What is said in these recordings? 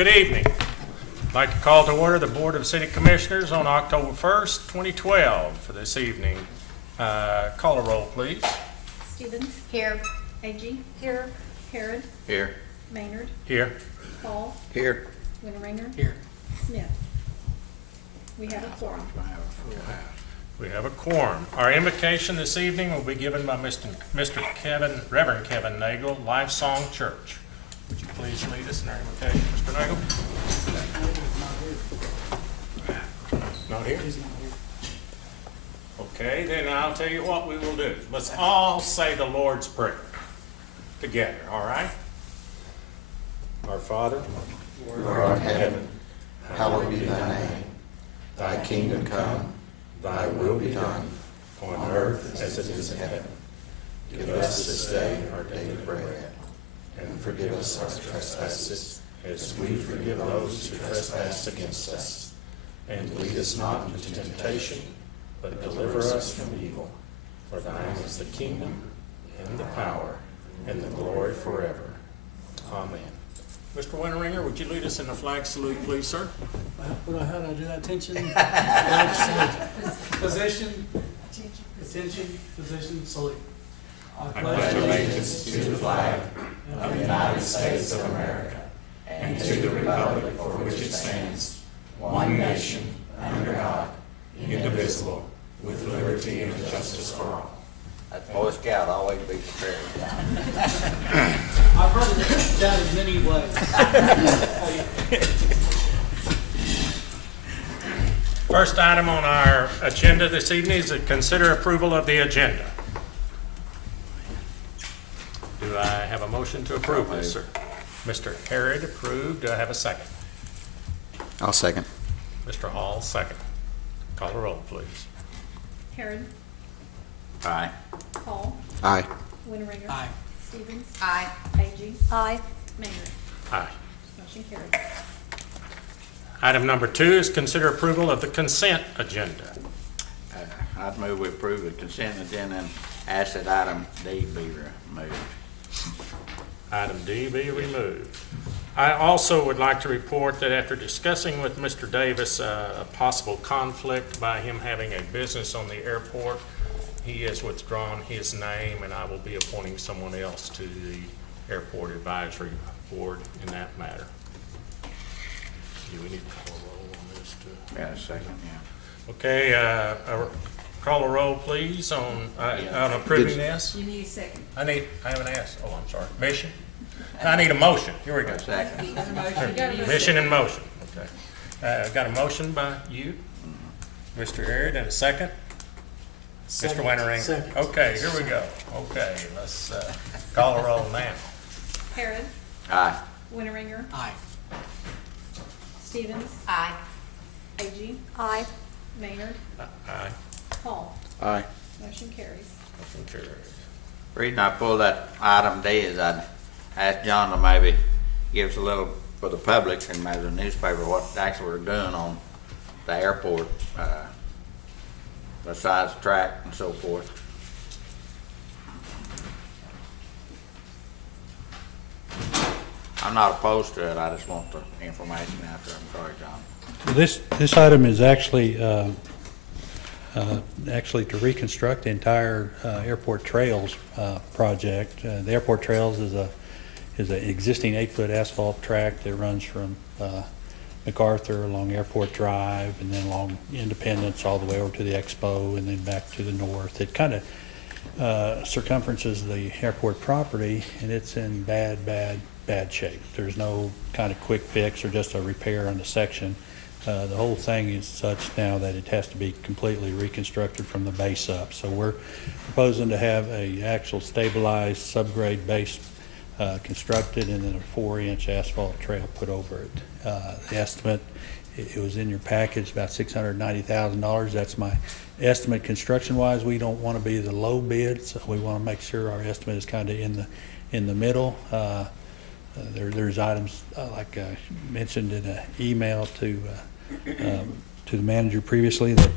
Good evening. I'd like to call to order the Board of City Commissioners on October 1st, 2012 for this evening. Call a roll, please. Stevens. Here. Agee. Here. Harrod. Here. Maynard. Here. Paul. Here. Winteringer. Here. Smith. We have a quorum. We have a quorum. Our invocation this evening will be given by Reverend Kevin Nagel, Life Song Church. Would you please lead us in our invocation, Mr. Nagel? Not here? Okay, then I'll tell you what we will do. Let's all say the Lord's Prayer together, all right? Our Father, Who art in heaven, hallowed be thy name. Thy kingdom come, thy will be done, on earth as it is in heaven. Give us this day our daily bread, and forgive us our trespasses, as we forgive those who trespass against us. And lead us not into temptation, but deliver us from evil. For thine is the kingdom, and the power, and the glory forever. Amen. Mr. Winteringer, would you lead us in the flag salute, please, sir? How do I do that? Attention, position, attention, position, salute. I pledge allegiance to the flag of the United States of America and to the republic for which it stands, one nation, under God, indivisible, with liberty and justice for all. That Boy Scout always beats the trail. I've heard that in many ways. First item on our agenda this evening is to consider approval of the agenda. Do I have a motion to approve this, sir? Mr. Harrod approved. Do I have a second? I'll second. Mr. Hall, second. Call the roll, please. Harrod. Aye. Paul. Aye. Winteringer. Aye. Stevens. Aye. Agee. Aye. Maynard. Aye. Motion carried. Item number 2 is consider approval of the consent agenda. I'd move we approve the consent agenda and ask that item D be removed. Item D be removed. I also would like to report that after discussing with Mr. Davis a possible conflict by him having a business on the airport, he has withdrawn his name, and I will be appointing someone else to the Airport Advisory Board in that matter. Do we need to call a roll on this too? Yeah, second, yeah. Okay, call a roll, please, on approving this. You need a second. I haven't asked. Oh, I'm sorry. Mission? I need a motion. Here we go. Second. Mission and motion. Okay. Got a motion by you, Mr. Harrod, and a second? Mr. Winteringer. Second. Okay, here we go. Okay, let's call a roll now. Harrod. Aye. Winteringer. Aye. Stevens. Aye. Agee. Aye. Maynard. Aye. Paul. Aye. Motion carries. Motion carries. The reason I pulled that item D is I'd ask John to maybe give us a little for the public and maybe the newspaper what actually we're doing on the airport, besides track and so forth. I'm not opposed to it, I just want the information out there. I'm sorry, John. This item is actually to reconstruct the entire airport trails project. The airport trails is an existing 8-foot asphalt track that runs from MacArthur along Airport Drive and then along Independence all the way over to the Expo and then back to the north. It kind of circumferences the airport property, and it's in bad shape. There's no kind of quick fix or just a repair on the section. The whole thing is such now that it has to be completely reconstructed from the base up. So we're proposing to have a actual stabilized subgrade base constructed and then a 4-inch asphalt trail put over it. The estimate, it was in your package, about $690,000. That's my estimate construction wise. We don't want to be the low bid, so we want to make sure our estimate is kind of in the middle. There's items like I mentioned in an email to the manager previously that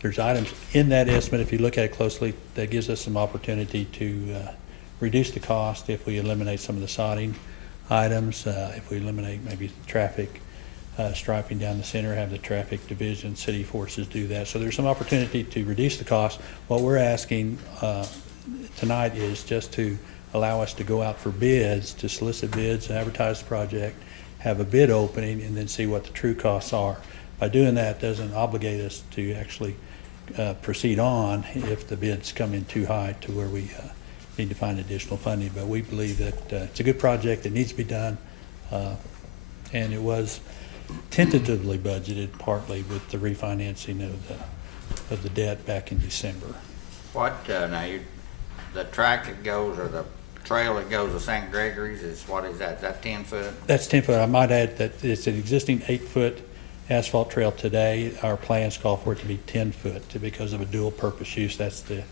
there's items in that estimate, if you look at it closely, that gives us some opportunity to reduce the cost if we eliminate some of the sodding. items. If we eliminate maybe traffic striping down the center, have the traffic division, city forces do that. So there's some opportunity to reduce the cost. What we're asking tonight is just to allow us to go out for bids, to solicit bids, advertise the project, have a bid opening, and then see what the true costs are. By doing that, doesn't obligate us to actually proceed on if the bids come in too high to where we need to find additional funding. But we believe that it's a good project, it needs to be done, and it was tentatively budgeted partly with the refinancing of the debt back in December. What, the track that goes, or the trail that goes to St. Gregory's what is that? Is that 10 foot? That's 10 foot. I might add that it's an existing 8-foot asphalt trail today. Our plans call for it to be 10 foot because of a dual purpose use. That's the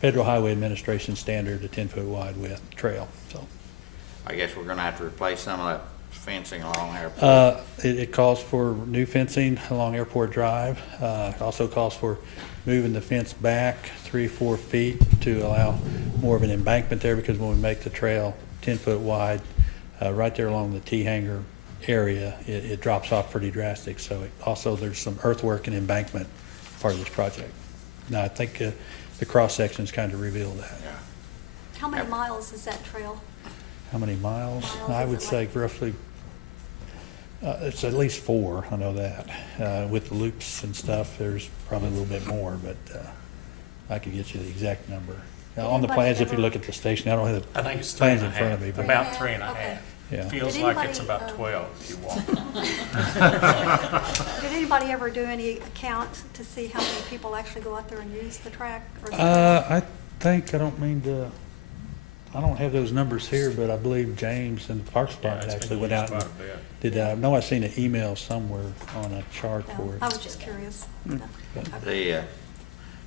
Federal Highway Administration standard, a 10-foot wide width trail. So I guess we're gonna have to replace some of that fencing along Airport. it calls for new fencing along Airport Drive. It also calls for moving the fence back 3 or 4 feet to allow more of an embankment there, because when we make the trail 10 foot wide, right there along the T-hanger area, it drops off pretty drastic. So there's some earthwork and embankment part of this project. Now, I think the cross sections kind of reveal that. Yeah. How many miles is that trail? How many miles? Miles, I is would it say like- roughly, it's at least 4, I know that. With the loops and stuff, there's probably a little bit more, but I could get you the exact number. Now, on the Anybody plans, if you ever- look at the station, I don't have I the think it's 3 plans and in a front half. of me, but About Okay. 3 and a Okay. half. yeah. Feels Did like anybody, it's about 12 if you walk. Did anybody ever do any count to see how many people actually go out there and use the track? Or the I think, I don't have those numbers here, but I believe James and the Parks Yeah, Department it's actually been went used out quite and a bit. did that. I know I've seen an email somewhere on a chart No, for it. I was just curious. Mm. Okay.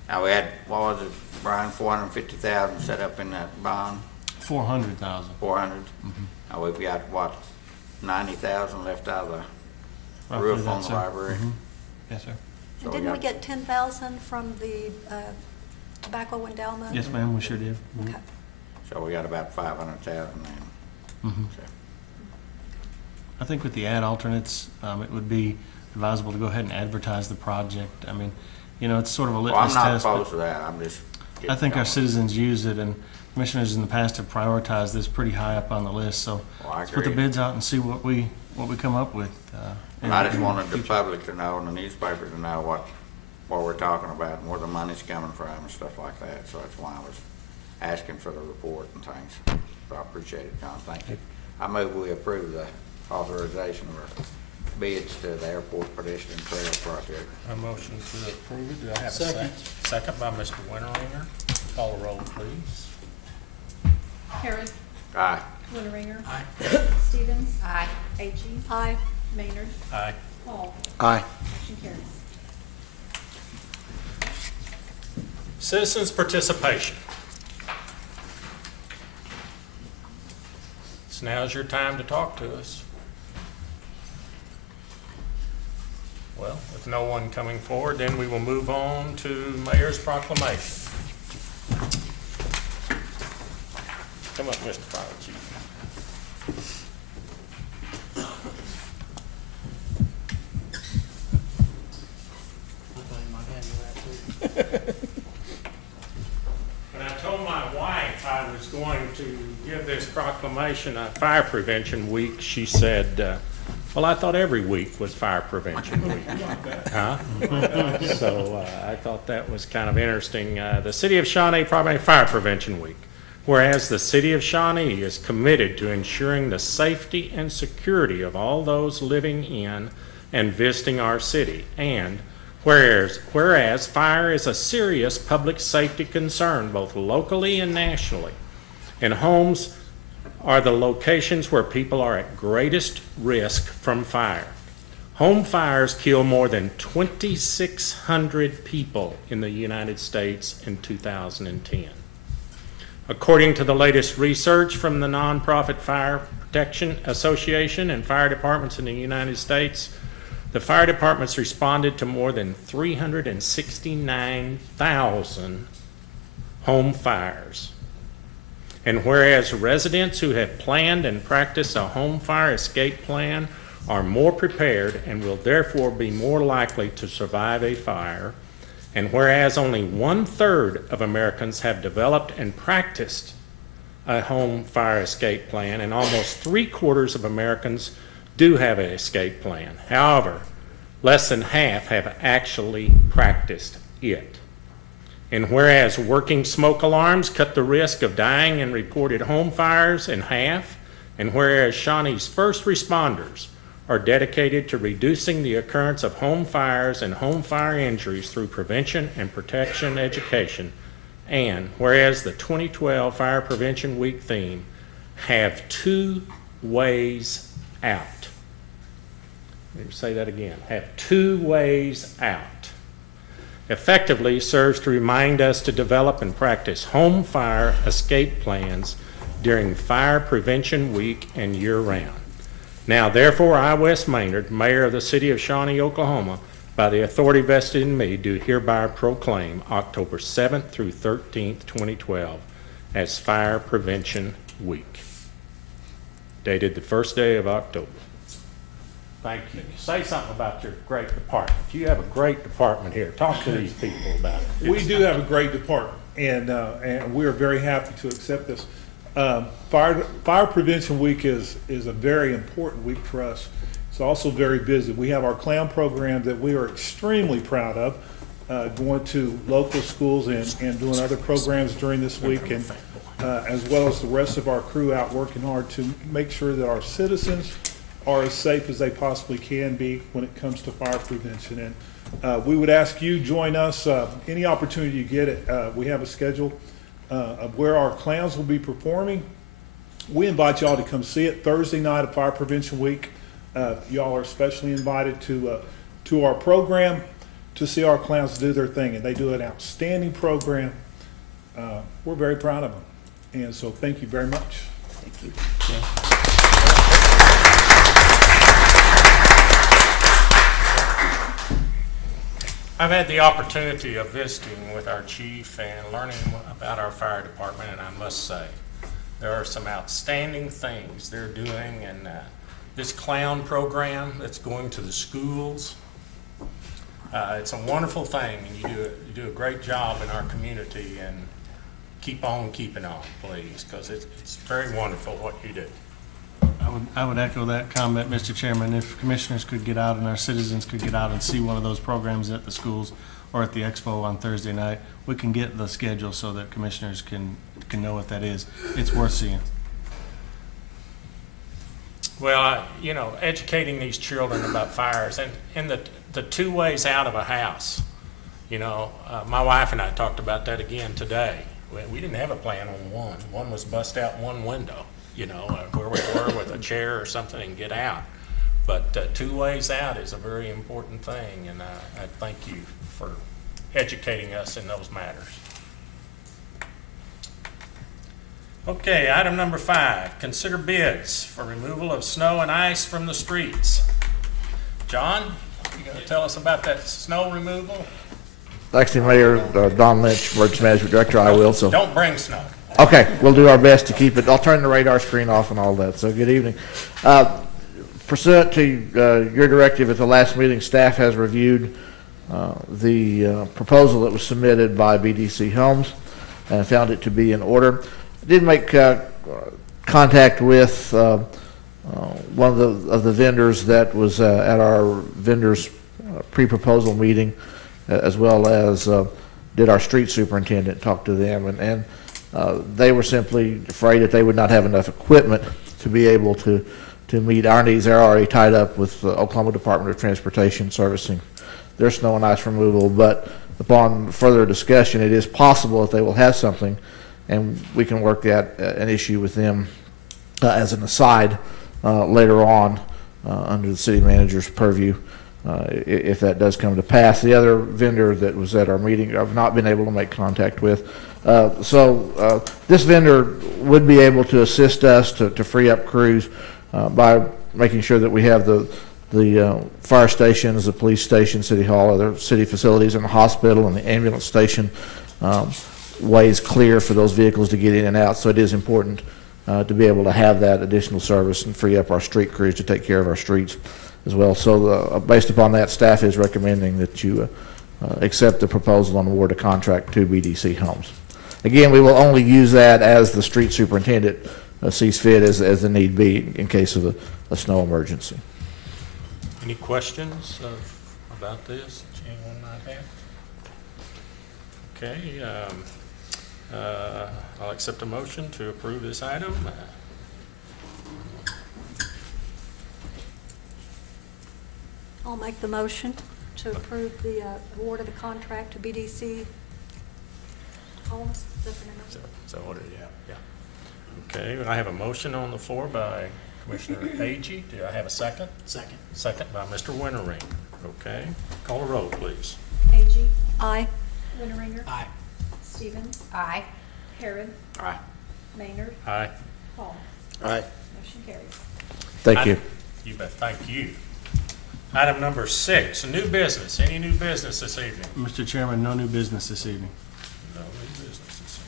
Now we had, what was it, Brian, 450,000 set up in that bond, 400,000. 400? Now we've got, what, 90,000 left out of the Roughly roof that, on the sir. library? Mhm. Yes, sir. So And we didn't we got- get 10,000 from the tobacco endowment? Yes, ma'am, we sure did. Mhm. Okay. So we got about 500,000 then. Mhm. So- I think with the ad alternates, it would be advisable to go ahead and advertise the project. I mean, it's sort of a Well, I'm litmus not test. but opposed to that, I'm just. I getting think our going. citizens use it, and commissioners in the past have prioritized this pretty high up on the list. So Well, I let's put the agree. bids out and see what we come up with. And I just wanted the public to know and the newspaper to know what we're talking about and where the money's coming from and stuff like that. So that's why I was asking for the report and things. So I appreciate it, John, thank you. I move we approve the authorization of our bids to the airport pedestrian trail project. A motion to approve it. Do I have a Second. second by Mr. Winteringer. Call the roll, please. Harris. Aye. Winteringer. Stevens. Aye. Agee. Aye. Maynard. Aye. Hall. Aye. Motion carries. Citizens' participation. So now's your time to talk to us. Well, with no one coming forward, then we will move on to Mayor's proclamation. Come up, Mr. Fire Chief. When I told my wife I was going to give this proclamation at Fire Prevention Week, she said, well, I thought every week was Fire Prevention Week. Huh? So I thought that was kind of interesting. The City of Shawnee Primary Fire Prevention Week. Whereas the City of Shawnee is committed to ensuring the safety and security of all those living in and visiting our city. And whereas fire is a serious public safety concern both locally and nationally, and homes are the locations where people are at greatest risk from fire. Home fires kill more than 2,600 people in the United States in 2010. According to the latest research from the nonprofit Fire Protection Association and fire departments in the United States, the fire departments responded to more than 369,000 home fires. And whereas residents who have planned and practiced a home fire escape plan are more prepared and will therefore be more likely to survive a fire, and whereas only 1/3 of Americans have developed and practiced a home fire escape plan, and almost 3/4 of Americans do have an escape plan. However, less than half have actually practiced it. And whereas working smoke alarms cut the risk of dying in reported home fires in half, and whereas Shawnee's first responders are dedicated to reducing the occurrence of home fires and home fire injuries through prevention and protection education, and whereas the 2012 Fire Prevention Week theme, have 2 ways out. Let me say that again, have 2 ways out. Effectively serves to remind us to develop and practice home fire escape plans during Fire Prevention Week and year-round. Now, therefore, I, Wes Maynard, Mayor of the City of Shawnee, Oklahoma, by the authority vested in me, do hereby proclaim October 7th through 13th, 2012 as Fire Prevention Week, dated the first day of October. Thank you. Say something about your great department. You have a great department here. Talk to these people about it. We do have a great department, and we are very happy to accept this. Fire Prevention Week is a very important week for us. It's also very busy. We have our clown program that we are extremely proud of, going to local schools and doing other programs during this week, and as well as the rest of our crew out working hard to make sure that our citizens are as safe as they possibly can be when it comes to fire prevention. And we would ask you join us any opportunity you get it. We have a schedule of where our clowns will be performing. We invite y'all to come see it Thursday night of Fire Prevention Week. Y'all are especially invited to our program to see our clowns do their thing, and they do an outstanding program. We're very proud of them, and so thank you very much. Thank you. I've had the opportunity of visiting with our chief and learning about our fire department, and I must say, there are some outstanding things they're doing, and this clown program that's going to the schools, it's a wonderful thing, and you do a great job in our community, and keep on keeping on, please, because it's very wonderful what you do. I would echo that comment, Mr. Chairman. If commissioners could get out and our citizens could get out and see one of those programs at the schools or at the expo on Thursday night, we can get the schedule so that commissioners can know what that is. It's worth seeing. Well, you know, educating these children about fires and the 2 ways out of a house. You know, my wife and I talked about that again today. We didn't have a plan on one. One was bust out one window, you know, where we were with a chair or something and get out. But 2 ways out is a very important thing, and I thank you for educating us in those matters. Okay, item number 5, consider bids for removal of snow and ice from the streets. John, you gonna tell us about that snow removal? Acting Mayor Don Lynch, Emergency Management Director, I will. So Don't bring snow. okay, we'll do our best to keep it. I'll turn the radar screen off and all that. So good evening. Pursuant to your directive at the last meeting, staff has reviewed the proposal that was submitted by BDC Homes and found it to be in order. I did make contact with one of the vendors that was at our vendors pre-proposal meeting, as well as did our street superintendent talk to them, and they were simply afraid that they would not have enough equipment to be able to meet our needs. They're already tied up with the Oklahoma Department of Transportation servicing their snow and ice removal, but upon further discussion, it is possible that they will have something, and we can work that an issue with them as an aside later on under the city manager's purview. If that does come to pass. The other vendor that was at our meeting I've not been able to make contact with. So this vendor would be able to assist us to free up crews by making sure that we have the fire stations, the police station, city hall, other city facilities, and the hospital and the ambulance station ways clear for those vehicles to get in and out. So it is important to be able to have that additional service and free up our street crews to take care of our streets as well. So based upon that, staff is recommending that you accept the proposal and award a contract to BDC Homes. Again, we will only use that as the street superintendent sees fit as the need be in case of a snow emergency. Any questions about this that anyone might have? Okay, I'll accept a motion to approve this item. I'll make the motion to approve the award of the contract to BDC Homes. Is that the name of it? So what, yeah. Okay, I have a motion on the floor by Commissioner Agee. Do I have a second? Second. Second by Mr. Winteringer. Okay, call a roll, please. A.G. Aye. Winteringer. Aye. Stevens. Aye. Harrod. Aye. Maynard. Aye. Paul. Aye. Motion carries. Thank you. You bet, thank you. Item number 6, new business. Any new business this evening? Mr. Chairman, no new business this evening. No new business this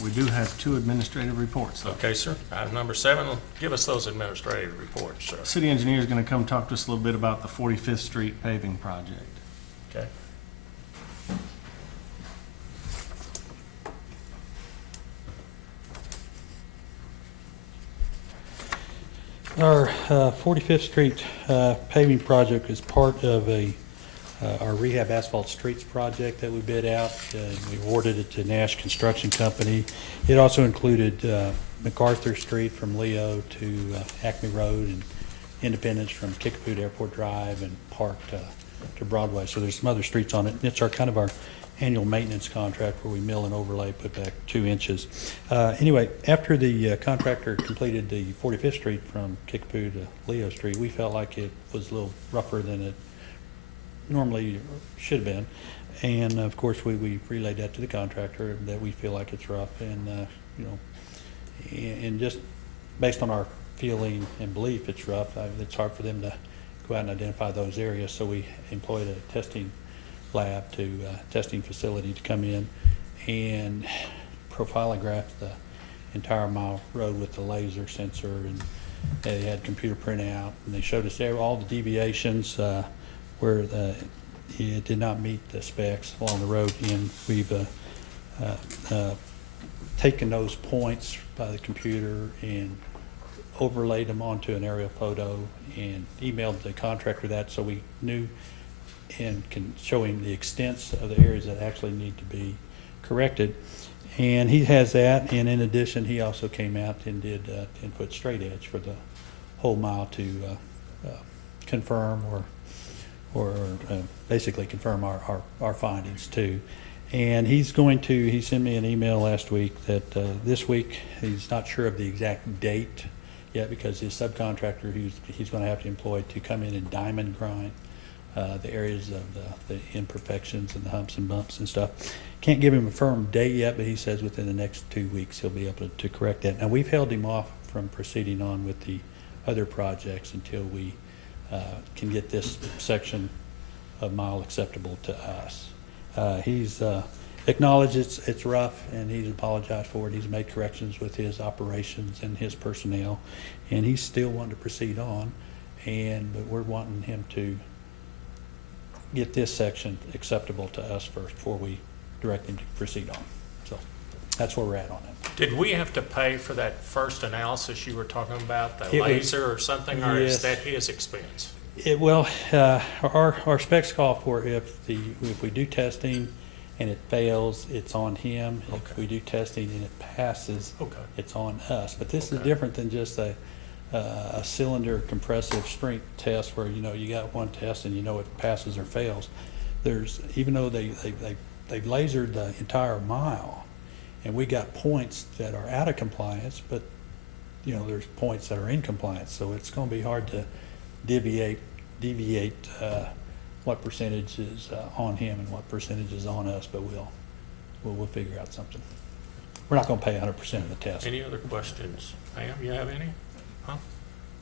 evening. We do have 2 administrative reports, though. Okay, sir. Item number 7, give us those administrative reports, sir. City engineer is going to come talk to us a little bit about the 45th Street paving project. Okay. Our 45th Street paving project is part of our rehab asphalt streets project that we bid out. We awarded it to Nash Construction Company. It also included MacArthur Street from Leo to Acme Road, and Independence from Kickapoo to Airport Drive, and Park to Broadway. So there's some other streets on it. It's our kind of our annual maintenance contract where we mill and overlay, put back 2 inches. Anyway, after the contractor completed the 45th Street from Kickapoo to Leo Street, we felt like it was a little rougher than it normally should have been. And of course, we relayed that to the contractor that we feel like it's rough, and and just based on our feeling and belief it's rough, it's hard for them to go out and identify those areas. So we employed a testing lab testing facility to come in and profilograph the entire mile road with the laser sensor, and they had computer printout, and they showed us there all the deviations where it did not meet the specs along the road, and we've taken those points by the computer and overlaid them onto an aerial photo and emailed the contractor that, so we knew and can show him the extents of the areas that actually need to be corrected. And he has that, and in addition, he also came out and did 10-foot straight edge for the whole mile to confirm or basically confirm our findings too. And he sent me an email last week that this week, he's not sure of the exact date yet, because his subcontractor he's going to have to employ to come in and diamond grind the areas of the imperfections and the humps and bumps and stuff. Can't give him a firm date yet, but he says within the next 2 weeks he'll be able to correct that. Now, we've held him off from proceeding on with the other projects until we can get this section of mile acceptable to us. He's acknowledged it's rough, and he's apologized for it. He's made corrections with his operations and his personnel, and he's still wanting to proceed on. But we're wanting him to get this section acceptable to us first before we direct him to proceed on. So that's where we're at on it. Did we have to pay for that first analysis you were talking about, the It was- laser or something, or is Yes. that his expense? Our specs call for if we do testing and it fails, it's on him. Okay. If we do testing and it passes, Okay. it's on us. But this is Okay. different than just a cylinder compressive strength test where you got one test and it passes or fails. Even though they've lasered the entire mile, and we got points that are out of compliance, but there's points that are in compliance. So it's going to be hard to deviate what percentage is on him and what percentage is on us, but we'll figure out something. We're not going to pay 100% of the test. Any other questions? Pam, you have any? Huh?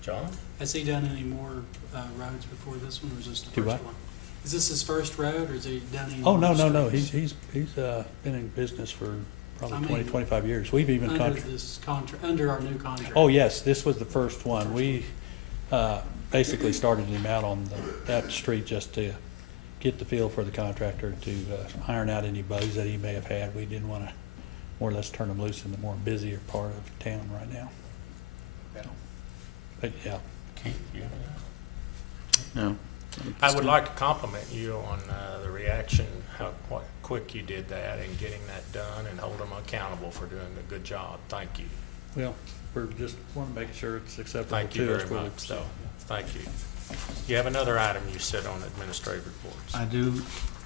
John? Has he done any more roads before this one, or is this the Do first what? one? Is this his first road, or is he done any? Oh, no, more no, no, streets? he's been in business for I probably mean, 20, 25 years. We've even Under this contract, under our new contract? Oh, yes, this was the first one. We basically started him out on that street just to get the feel for the contractor, to iron out any bugs that he may have had. We didn't want to more or less turn him loose in the more busier part of town right now. But, yeah. Keith, you have any? No. I would like to compliment you on the reaction, how quick you did that and getting that done and hold them accountable for doing a good job. Thank you. Well, we're just want to make sure it's acceptable Thank you to us. very much, so, thank you. You have another item you said on administrative reports. I do,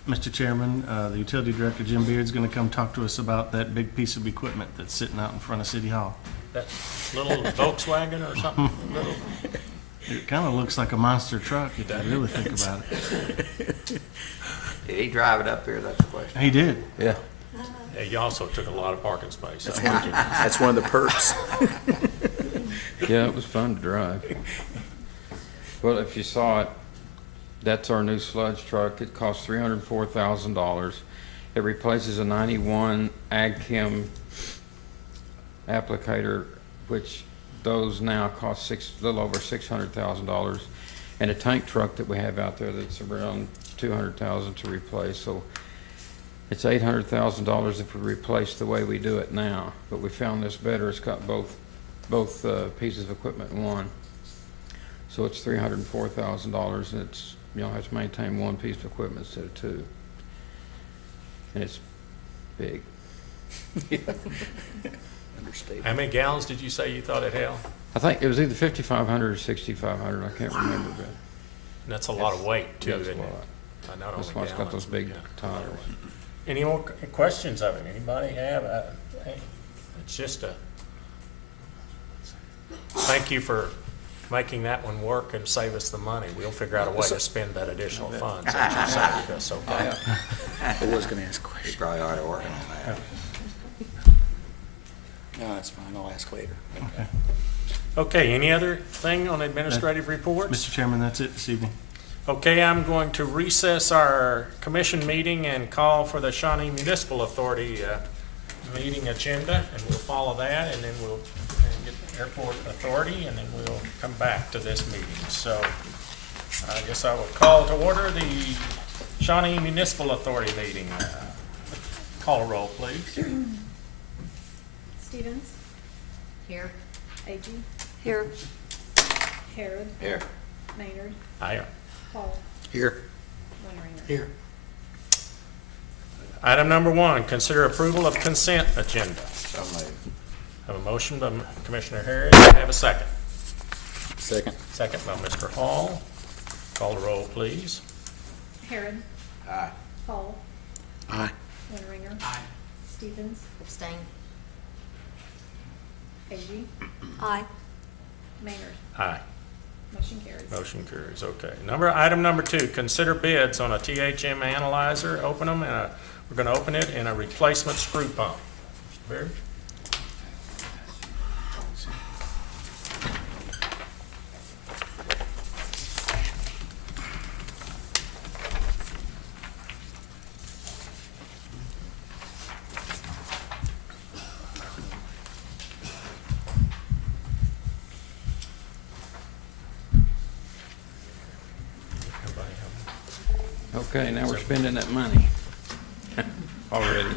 Mr. Chairman. The Utility Director, Jim Beard's going to come talk to us about that big piece of equipment that's sitting out in front of City Hall. That little Volkswagen or something, little, It kind of looks like a monster truck if you really think about it. Did he drive it up here? That's the question. He did. Yeah. yeah, you also took a lot of parking space. That's one of the perks. Yeah, it was fun to drive. Well, if you saw it, that's our new sludge truck. It costs $304,000. It replaces a 91 Ag Chem applicator, which those now cost a little over $600,000, and a tank truck that we have out there that's around $200,000 to replace. So it's $800,000 if we replace the way we do it now. But we found this better. It's got both pieces of equipment in one. So it's $304,000, and it's, you know, has to maintain one piece of equipment instead of two. And it's big. How many gallons did you say you thought it held? I think it was either 5,500 or 6,500. I can't remember, but And that's a lot of weight too, that's a isn't it? lot. Not That's only why it's got gallons, those but big yeah, tires. Any more questions of it? Anybody have? Hey, it's just a, thank you for making that one work and save us the money. We'll figure out a way to spend that additional funds that you saved us, okay? I was gonna ask He questions. probably already working on that. No, that's fine. I'll ask later. Okay, any other thing on administrative reports? Mr. Chairman, that's it this evening. Okay, I'm going to recess our commission meeting and call for the Shawnee Municipal Authority meeting agenda, and we'll follow that, and then we'll get the airport authority, and then we'll come back to this meeting. So I guess I will call to order the Shawnee Municipal Authority meeting. Call a roll, please. Stevens, Here. Agee, Here. Harrod, Here. Maynard, Aye. Paul, Here. Winteringer. Here. Item number 1, consider approval of consent agenda. So moved. Have a motion by Commissioner Harris. Have a second. Second. Second by Mr. Hall. Call the roll, please. Harrod, Aye. Paul, Aye. Winteringer, Aye. Stevens, Abstain. Agee, Aye. Maynard. Aye. Motion carries. Motion carries, okay. Item number 2, consider bids on a THM analyzer. Open them, and we're going to open it in a replacement screw pump. Mr. Berry? Everybody have Okay, now we're spending that money already.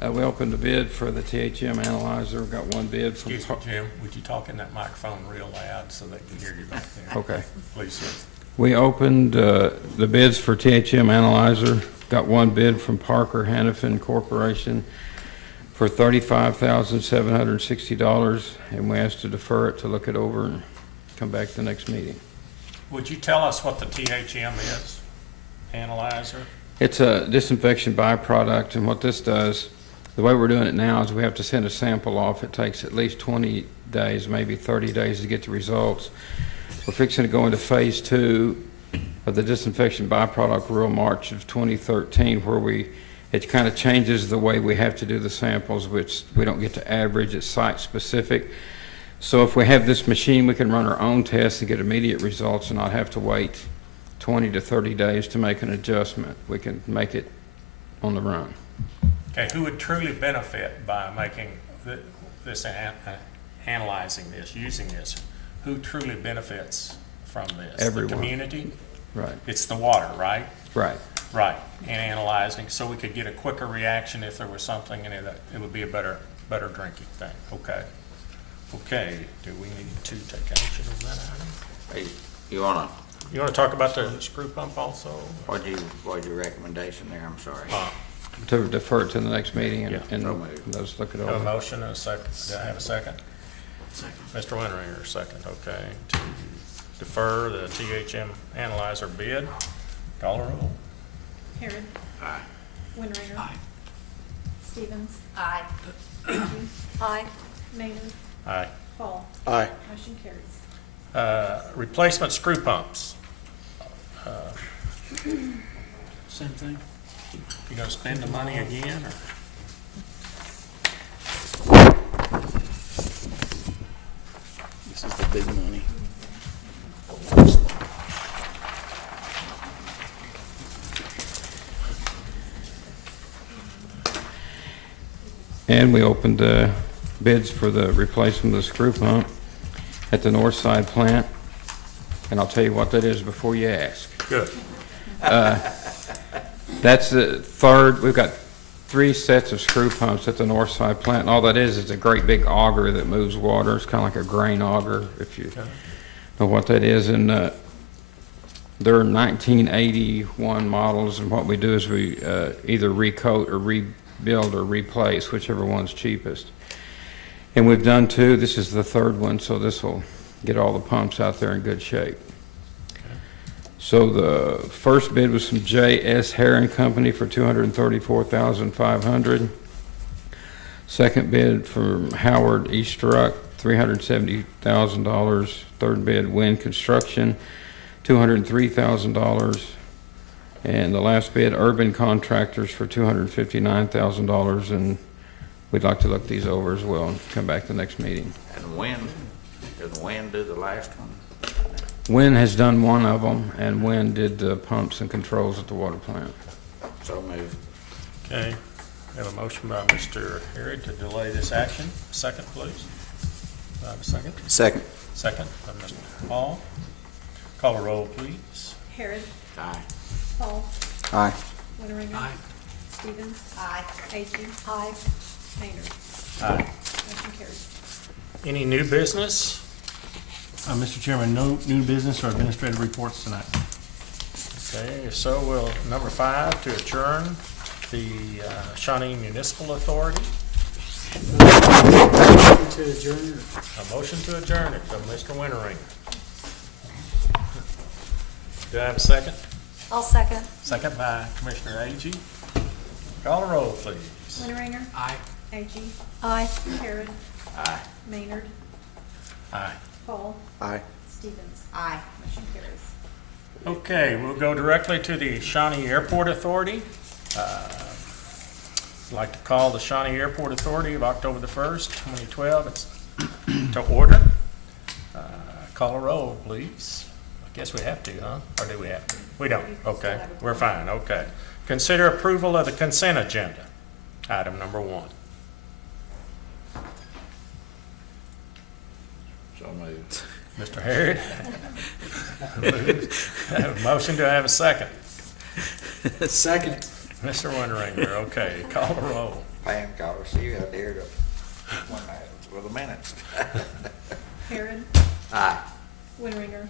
We opened the bid for the THM analyzer. We got one bid from. Excuse me, Jim, would you talk in that microphone real loud so they can hear you back there? Okay. Please, sir. We opened the bids for THM analyzer. Got one bid from Parker Hannafin Corporation for $35,760, and we asked to defer it to look it over and come back to the next meeting. Would you tell us what the THM is, analyzer? It's a disinfection byproduct, and what this does, the way we're doing it now is we have to send a sample off. It takes at least 20 days, maybe 30 days to get the results. We're fixing to go into phase 2 of the disinfection byproduct rule March of 2013, where it kind of changes the way we have to do the samples, which we don't get to average. It's site specific. So if we have this machine, we can run our own tests and get immediate results and not have to wait 20 to 30 days to make an adjustment. We can make it on the run. Okay, who would truly benefit by making this, analyzing this, using this? Who truly benefits from this? Everyone. The community? Right. It's the water, right? Right. Right, and analyzing, so we could get a quicker reaction if there was something in it, that it would be a better drinking thing. Okay. Okay, do we need to take action on that item? Hey, you wanna, You want to talk about the screw pump also? what's your recommendation there? I'm sorry. To defer to the next meeting Yeah. and So moved. let's look it Have a over. motion and a second. Do I have a second? Second. Mr. Winteringer, second, okay. To defer the THM analyzer bid. Call a roll. Harrod. Aye. Winteringer. Aye. Stevens. Aye. A.G. Aye. Maynard. Aye. Paul. Aye. Motion carries. Replacement screw pumps. Same thing. You gonna spend the money again, or? This is the big money. And we opened bids for the replacement of the screw pump at the north side plant. And I'll tell you what that is before you ask. Good. That's the third, we've got 3 sets of screw pumps at the north side plant. And all that is a great big auger that moves water. It's kind of like a grain auger, if you know what that is. And they're 1981 models, and what we do is we either recoat or rebuild or replace, whichever one's cheapest. And we've done 2. This is the 3rd one, so this will get all the pumps out there in good shape. So the first bid was from J.S. Herring Company for $234,500. Second bid from Howard E. Struck, $370,000. Third bid, Wind Construction, $203,000. And the last bid, Urban Contractors for $259,000. And we'd like to look these over as well and come back to the next meeting. And did Wynn do the last one? Wind has done one of them, and Wind did the pumps and controls at the water plant. So moved. Okay, have a motion by Mr. Harrod to delay this action. Second, please. Do I have a second? Second. Second by Mr. Paul. Call a roll, please. Harrod. Aye. Paul. Aye. Winteringer. Aye. Stevens. Aye. A.G. Aye. Maynard. Aye. Motion carries. Any new business? Mr. Chairman, no new business or administrative reports tonight. Okay, so we'll, number 5, to adjourn the Shawnee Municipal Authority. To adjourn. A motion to adjourn it from Mr. Winteringer. Do I have a second? I'll second. Second by Commissioner Agee. Call a roll, please. Winteringer. Aye. A.G. Aye. Harrod. Aye. Maynard. Aye. Paul. Aye. Stevens. Aye. Motion carries. Okay, we'll go directly to the Shawnee Airport Authority. I'd like to call the Shawnee Airport Authority of October the 1st, 2012. It's to order. Call a roll, please. I guess we have to, huh? Or do we have to? We don't. Okay, we're fine. Okay. Consider approval of the consent agenda. Item number 1. So moved. Mr. Harrod. Have a motion, do I have a second? Second. Mr. Winteringer, okay, call the roll. Pam called us, you out there to, for the minutes. Harrod. Aye. Winteringer.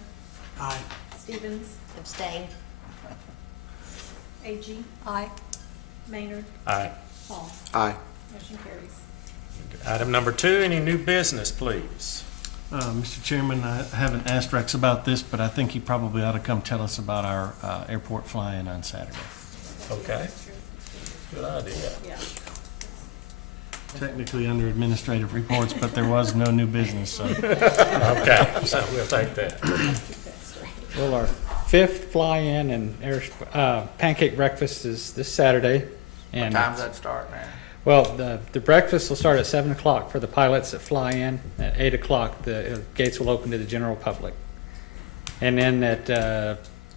Aye. Stevens. Abstain. A.G. Aye. Maynard. Aye. Paul. Aye. Motion carries. Item number 2, any new business, please? Mr. Chairman, I haven't asked Rex about this, but I think he probably ought to come tell us about our airport fly-in on Saturday. Okay, good idea. Yeah. Technically under administrative reports, but there was no new business, so. Okay, so we'll take that. Well, our 5th fly-in and pancake breakfast is this Saturday. What And time's that start now? well, the breakfast will start at 7 o'clock for the pilots that fly in. At 8 o'clock, the gates will open to the general public. And then at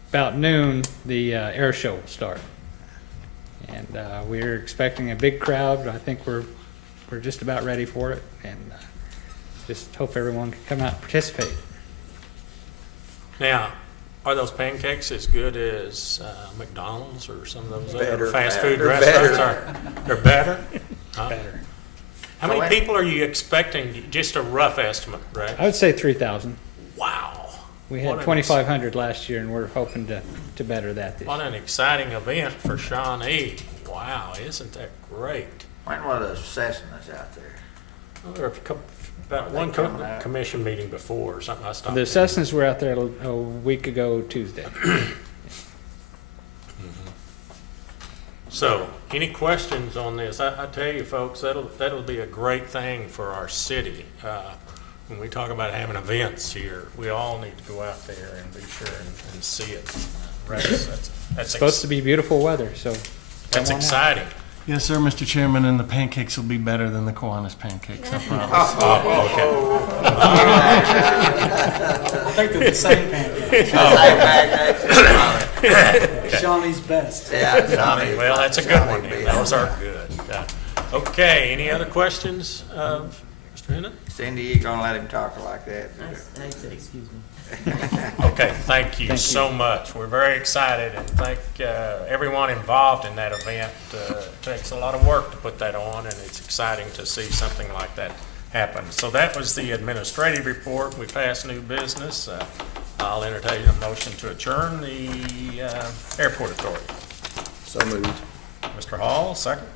about noon, the air show will start. And we're expecting a big crowd. I think we're just about ready for it, and just hope everyone can come out and participate. Now, are those pancakes as good as McDonald's or some of those other Better. fast food They're restaurants? better. They're better? Huh? Better. How many people are you expecting? Just a rough estimate, right? I would say 3,000. Wow. We What had an 2,500 last year, and we're hoping to better that this What year. an exciting event for Shawnee. Wow, isn't that great? When were the Cessnas out there? Well, there were about one commission meeting before or something I stopped. The in. Cessnas were out there a week ago Tuesday. So, any questions on this? I tell you, folks, that'll be a great thing for our city. When we talk about having events here, we all need to go out there and be sure and see it. Right? That's It's supposed to be beautiful weather, so that's come on out. exciting. Yes, sir, Mr. Chairman, and the pancakes will be better than the Kiwanis pancakes, I promise. I think they're the same pancakes. Shawnee's best. Yeah, Shawnee. Well, that's a good one. Then. Those are good. Okay, any other questions of Mr. Hennon? Cindy, you gonna let him talk like that? Excuse me. Okay, thank you so much. We're very excited and thank everyone involved in that event. It takes a lot of work to put that on, and it's exciting to see something like that happen. So that was the administrative report. We passed new business. I'll entertain a motion to adjourn the Airport Authority. So moved. Mr. Hall, second.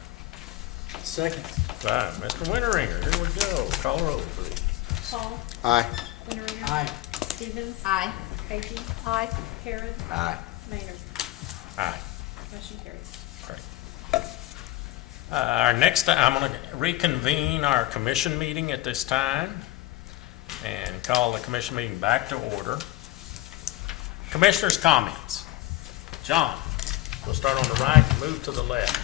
Second. Right, Mr. Winteringer, here we go. Call the roll, please. Hall. Aye. Winteringer. Aye. Stevens. Aye. Agee. Aye. Harrod. Aye. Maynard. Aye. Motion carries. Great. Our next, I'm going to reconvene our commission meeting at this time and call the commission meeting back to order. Commissioners' comments. John, we'll start on the right and move to the left.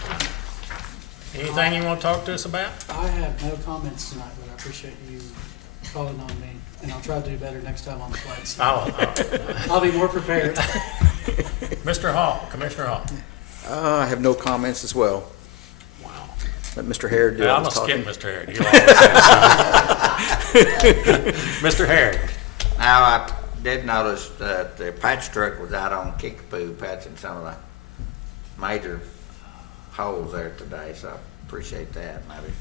Anything you want to talk to us about? I have no comments tonight, but I appreciate you calling on me, and I'll try to do better next time on the flights. I'll be more prepared. Mr. Hall, Commissioner Hall. I have no comments as well. Wow. Let Mr. Harrod do Yeah, all I'm the going to talking. skip Mr. Harrod. He'll always have something. Mr. Harrod. Now, I did notice that the patch truck was out on Kickapoo patching some of the major holes there today, so I appreciate that. Maybe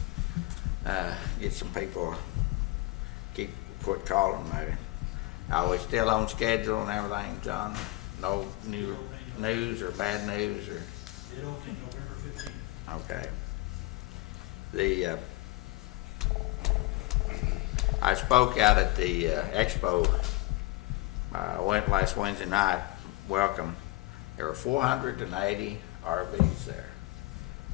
get some people quit calling maybe. Are we still on schedule and everything, John? No new news or bad news or? Okay. I spoke out at the expo. Went last Wednesday night. Welcome. There were 480 RVs there,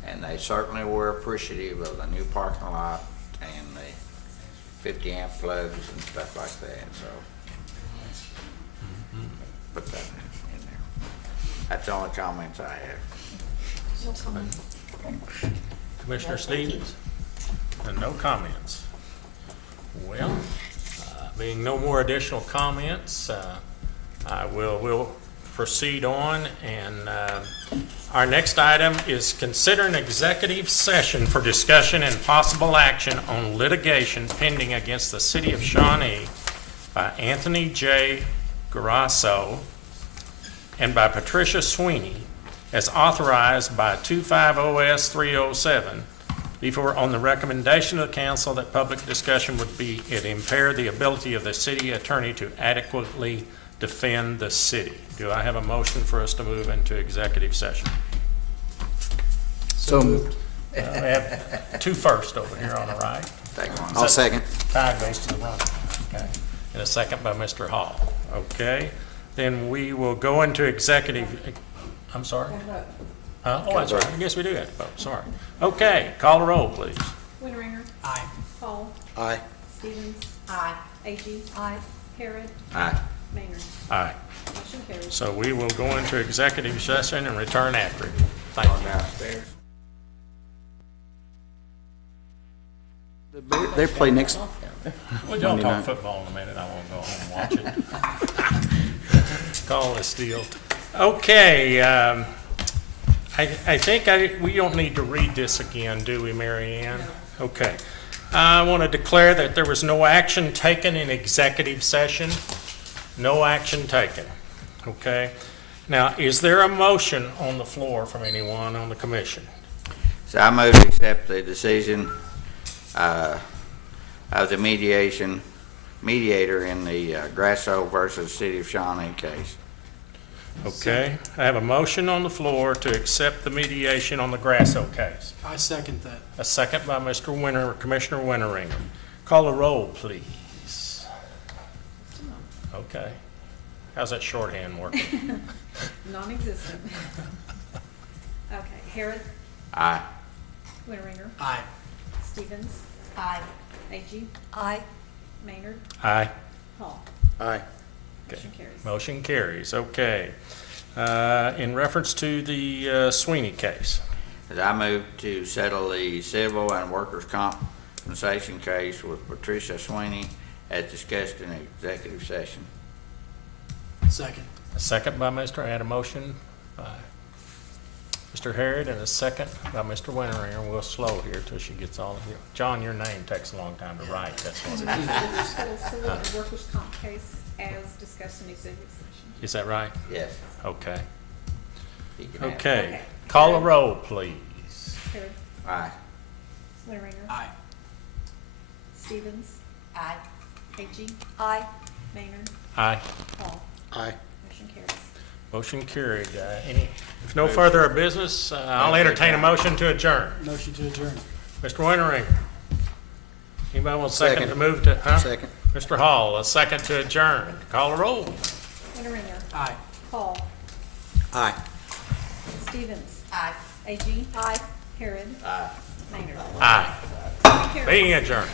and they certainly were appreciative of the new parking lot and the 50 amp plugs and stuff like that. So put that in there. That's the only comments I have. No comment. Commissioner Stevens? And no comments. Well, being no more additional comments, we'll proceed on. And our next item is consider an executive session for discussion and possible action on litigation pending against the City of Shawnee by Anthony J. Garasso and by Patricia Sweeney, as authorized by 25 OS 307, before on the recommendation of the council that public discussion would be, it impair the ability of the city attorney to adequately defend the city. Do I have a motion for us to move into executive session? So moved. We have two first over here on the right. Take one. I'll second. Tie goes to the right. Okay. And a second by Mr. Hall. Okay. Then we will go into executive, I'm sorry? Huh? Oh, that's right. I guess we do have to vote. Sorry. Okay. Call the roll, please. Winteringer. Aye. Hall. Aye. Stevens. Aye. Agee. Aye. Harrod. Aye. Maynard. Aye. Motion carries. So we will go into executive session and return after it. Thank you. Downstairs. They play next. We're going to Monday talk night. football in a minute. I won't go home and watch it. Call is still Okay, I think we don't need to read this again, do we, Mary Ann? Okay. I want to declare that there was no action taken in executive session. No action taken. Okay? Now, is there a motion on the floor from anyone on the commission? So I move to accept the decision of the mediator in the Grasso versus City of Shawnee case. Okay, I have a motion on the floor to accept the mediation on the Grasso case. I second that. A second by Commissioner Winteringer. Call the roll, please. Okay. How's that shorthand working? Non-existent. Okay, Harrod, Aye. Winteringer, Aye. Stevens. Aye. Agee, Aye. Maynard, Aye. Hall. Aye. Motion carries. Motion carries, okay. In reference to the Sweeney case, As I move to settle the civil and workers' compensation case with Patricia Sweeney as discussed in executive session. Second. a second by I had a motion by Mr. Harrod and a second by Mr. Winteringer. We'll slow here till she gets all of you. John, your name takes a long time to write, that's what it is. Settle civil and workers' comp case as discussed in executive session. Is that right? Yes. Okay. He can have it. Okay. Call a roll, please. Harrod, Aye. Winteringer. Aye. Stevens. Aye. Agee, Aye. Maynard, Aye. Hall. Aye. Motion carries. Motion carried. If no further business, I'll entertain a motion to adjourn. Motion to adjourn. Mr. Winteringer. Anybody want a second to Second. move to, huh? Second. Mr. Hall, a second to adjourn. Call a roll. Winteringer. Aye. Hall. Aye. Stevens. Aye. Agee. Aye. Harrod. Aye. Maynard. Aye. Motion carries. Being adjourned.